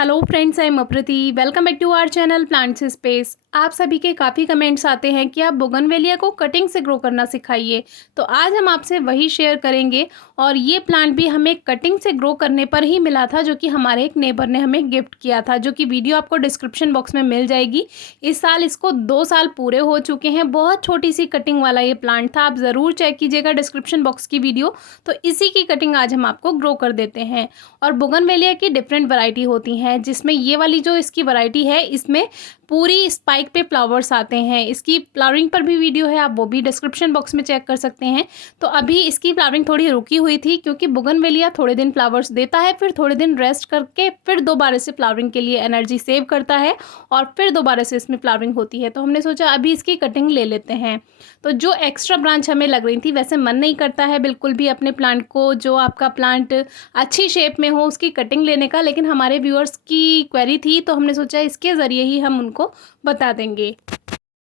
Hello friends, I am Aprati. Welcome back to our channel plants space. आप सभी के काफ़ी कमेंट्स आते हैं कि आप बोगनवेलिया को कटिंग से ग्रो करना सिखाइए। तो आज हम आपसे वही शेयर करेंगे। और ये प्लांट भी हमें कटिंग से ग्रो करने पर ही मिला था, जो कि हमारे एक नेबर ने हमें गिफ्ट किया था, जो कि वीडियो आपको डिस्क्रिप्शन बॉक्स में मिल जाएगी। इस साल इसको 2 साल पूरे हो चुके हैं। बहुत छोटी सी कटिंग वाला ये प्लांट था। आप ज़रूर चेक कीजिएगा डिस्क्रिप्शन बॉक्स की वीडियो। तो इसी की कटिंग आज हम आपको ग्रो कर देते हैं। और बोगनवेलिया की डिफरेंट वैरायटी होती हैं, जिसमें ये वाली जो इसकी वैरायटी है, इसमें पूरी स्पाइक पे फ्लावर्स आते हैं। इसकी फ्लावरिंग पर भी वीडियो है, आप वो भी डिस्क्रिप्शन बॉक्स में चेक कर सकते हैं। तो अभी इसकी फ्लावरिंग थोड़ी रुकी हुई थी, क्योंकि बोगनवेलिया थोड़े दिन फ्लावर्स देता है, फिर थोड़े दिन रेस्ट करके फिर दोबारा से फ्लावरिंग के लिए एनर्जी सेव करता है और फिर दोबारा से इसमें फ्लावरिंग होती है। तो हमने सोचा अभी इसकी कटिंग ले लेते हैं। तो जो एक्स्ट्रा ब्रांच हमें लग रही थी, वैसे मन नहीं करता है बिल्कुल भी अपने प्लांट को, जो आपका प्लांट अच्छी शेप में हो, उसकी कटिंग लेने का, लेकिन हमारे व्यूअर्स की क्वेरी थी, तो हमने सोचा इसके ज़रिए ही हम उनको बता देंगे।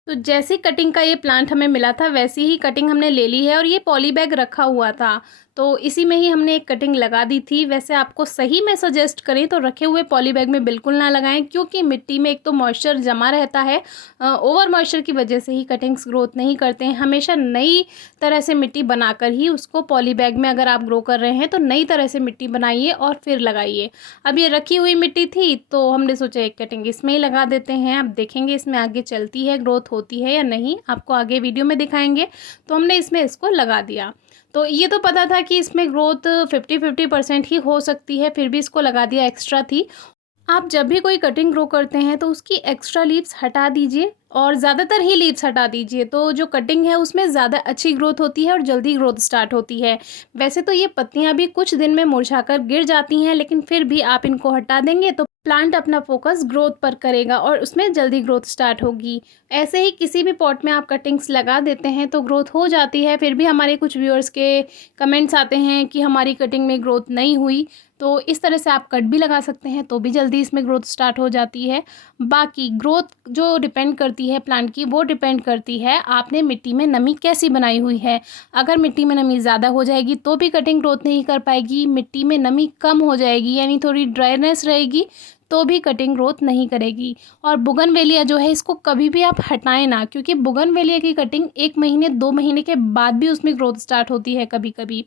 तो जैसी कटिंग का ये प्लांट हमें मिला था, वैसी ही कटिंग हमने ले ली है। और ये पॉली बैग रखा हुआ था, तो इसी में ही हमने एक कटिंग लगा दी थी। वैसे आपको सही में सजेस्ट करें तो रखे हुए पॉली बैग में बिल्कुल ना लगाएं, क्योंकि मिट्टी में एक तो मॉइस्चर जमा रहता है। ओवर मॉइस्चर की वजह से ही कटिंग्स ग्रोथ नहीं करते हैं। हमेशा नई तरह से मिट्टी बनाकर ही उसको पॉली बैग में, अगर आप ग्रो कर रहे हैं तो नई तरह से मिट्टी बनाइए और फिर लगाइए। अब ये रखी हुई मिट्टी थी, तो हमने सोचा एक कटिंग इसमें ही लगा देते हैं। अब देखेंगे इसमें आगे चलती है, ग्रोथ होती है या नहीं, आपको आगे वीडियो में दिखाएंगे। तो हमने इसमें इसको लगा दिया। तो ये तो पता था कि इसमें ग्रोथ 50-50% ही हो सकती है, फिर भी इसको लगा दिया, एक्स्ट्रा थी। आप जब भी कोई कटिंग ग्रो करते हैं तो उसकी एक्स्ट्रा लीव्स हटा दीजिए और ज़्यादातर ही लीव्स हटा दीजिए। तो जो कटिंग है उसमें ज़्यादा अच्छी ग्रोथ होती है और जल्दी ग्रोथ स्टार्ट होती है। वैसे तो ये पत्तियां भी कुछ दिन में मुरझाकर गिर जाती हैं, लेकिन फिर भी आप इनको हटा देंगे तो प्लांट अपना फोकस ग्रोथ पर करेगा और उसमें जल्दी ग्रोथ स्टार्ट होगी। ऐसे ही किसी भी पॉट में आप कटिंग्स लगा देते हैं तो ग्रोथ हो जाती है। फिर भी हमारे कुछ व्यूअर्स के कमेंट्स आते हैं कि हमारी कटिंग में ग्रोथ नहीं हुई। तो इस तरह से आप कट भी लगा सकते हैं, तो भी जल्दी इसमें ग्रोथ स्टार्ट हो जाती है। बाकी ग्रोथ जो डिपेंड करती है प्लांट की, वो डिपेंड करती है आपने मिट्टी में नमी कैसी बनाई हुई है। अगर मिट्टी में नमी ज़्यादा हो जाएगी तो भी कटिंग ग्रोथ नहीं कर पाएगी। मिट्टी में नमी कम हो जाएगी, यानी थोड़ी ड्राईनेस रहेगी, तो भी कटिंग ग्रोथ नहीं करेगी। और बोगनवेलिया जो है, इसको कभी भी आप हटाएं ना, क्योंकि बोगनवेलिया की कटिंग 1 महीने 2 महीने के बाद भी उसमें ग्रोथ स्टार्ट होती है कभी कभी।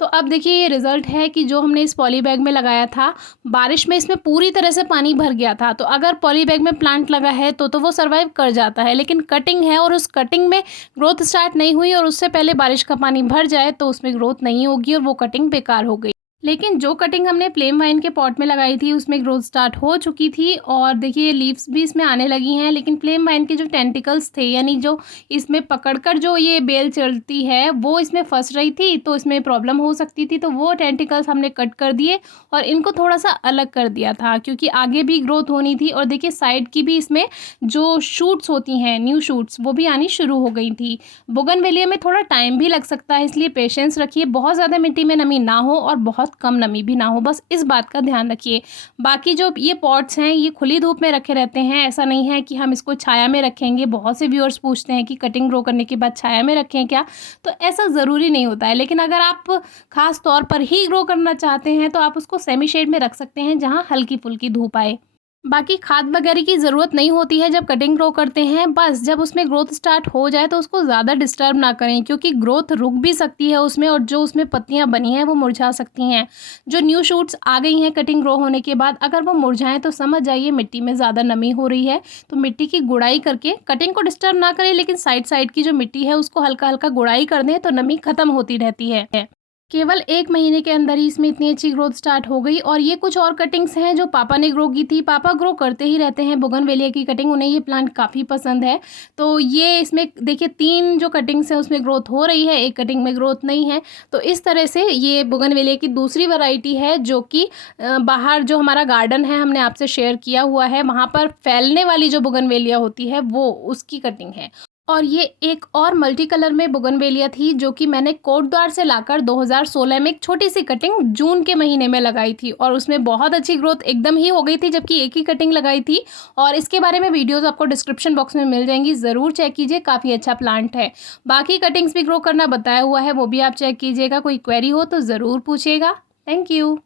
तो अब देखिए ये रिज़ल्ट है कि जो हमने इस पॉली बैग में लगाया था, बारिश में इसमें पूरी तरह से पानी भर गया था। तो अगर पॉली बैग में प्लांट लगा है तो वो सर्वाइव कर जाता है, लेकिन कटिंग है और उस कटिंग में ग्रोथ स्टार्ट नहीं हुई और उससे पहले बारिश का पानी भर जाए तो उसमें ग्रोथ नहीं होगी और वो कटिंग बेकार हो गई। लेकिन जो कटिंग हमने प्लेम वाइन के पॉट में लगाई थी, उसमें ग्रोथ स्टार्ट हो चुकी थी और देखिए लीव्स भी इसमें आने लगी हैं। लेकिन प्लेम वाइन के जो टेंटिकल्स थे, यानी जो इसमें पकड़कर जो ये बेल चलती है, वो इसमें फंस रही थी, तो इसमें प्रॉब्लम हो सकती थी। तो वो टेंटिकल्स हमने कट कर दिए और इनको थोड़ा सा अलग कर दिया था, क्योंकि आगे भी ग्रोथ होनी थी। और देखिए साइड की भी इसमें जो शूट्स होती हैं, न्यू शूट्स, वो भी आनी शुरू हो गई थी। बोगनवेलिया में थोड़ा टाइम भी लग सकता है, इसलिए पेशेंस रखिए। बहुत ज़्यादा मिट्टी में नमी ना हो और बहुत कम नमी भी ना हो, बस इस बात का ध्यान रखिए। बाकी जो ये पॉट्स हैं, ये खुली धूप में रखे रहते हैं। ऐसा नहीं है कि हम इसको छाया में रखेंगे। बहुत से व्यूअर्स पूछते हैं कि कटिंग ग्रो करने के बाद छाया में रखें क्या, तो ऐसा ज़रूरी नहीं होता है। लेकिन अगर आप खास तौर पर ही ग्रो करना चाहते हैं तो आप उसको सेमी शेड में रख सकते हैं, जहाँ हल्की फुल्की धूप आए। बाकी खाद वगैरह की ज़रूरत नहीं होती है जब कटिंग ग्रो करते हैं। बस जब उसमें ग्रोथ स्टार्ट हो जाए तो उसको ज़्यादा डिस्टर्ब ना करें, क्योंकि ग्रोथ रुक भी सकती है उसमें और जो उसमें पत्तियां बनी हैं वो मुरझा सकती हैं। जो न्यू शूट्स आ गई हैं कटिंग ग्रो होने के बाद, अगर वो मुरझाएं तो समझ जाइए मिट्टी में ज़्यादा नमी हो रही है। तो मिट्टी की गुड़ाई करके कटिंग को डिस्टर्ब ना करें, लेकिन साइड साइड की जो मिट्टी है उसको हल्का हल्का गुड़ाई कर दें, तो नमी खत्म होती रहती है। केवल 1 महीने के अंदर ही इसमें इतनी अच्छी ग्रोथ स्टार्ट हो गई। और ये कुछ और कटिंग्स हैं जो पापा ने ग्रो की थी। पापा ग्रो करते ही रहते हैं बोगनवेलिया की कटिंग, उन्हें ये प्लांट काफ़ी पसंद है। तो ये इसमें देखिए 3 जो कटिंग्स हैं उसमें ग्रोथ हो रही है, एक कटिंग में ग्रोथ नहीं है। तो इस तरह से ये बोगनवेलिया की दूसरी वैरायटी है, जो कि बाहर जो हमारा गार्डन है, हमने आपसे शेयर किया हुआ है, वहाँ पर फैलने वाली जो बोगनवेलिया होती है वो उसकी कटिंग है। और ये एक और मल्टी कलर में बोगनवेलिया थी, जो कि मैंने कोटद्वार से लाकर 2016 में एक छोटी सी कटिंग जून के महीने में लगाई थी और उसमें बहुत अच्छी ग्रोथ एकदम ही हो गई थी, जबकि एक ही कटिंग लगाई थी। और इसके बारे में वीडियोस आपको डिस्क्रिप्शन बॉक्स में मिल जाएंगी, ज़रूर चेक कीजिए, काफ़ी अच्छा प्लांट है। बाकी कटिंग्स भी ग्रो करना बताया हुआ है, वो भी आप चेक कीजिएगा। कोई क्वेरी हो तो ज़रूर पूछिएगा। Thank you.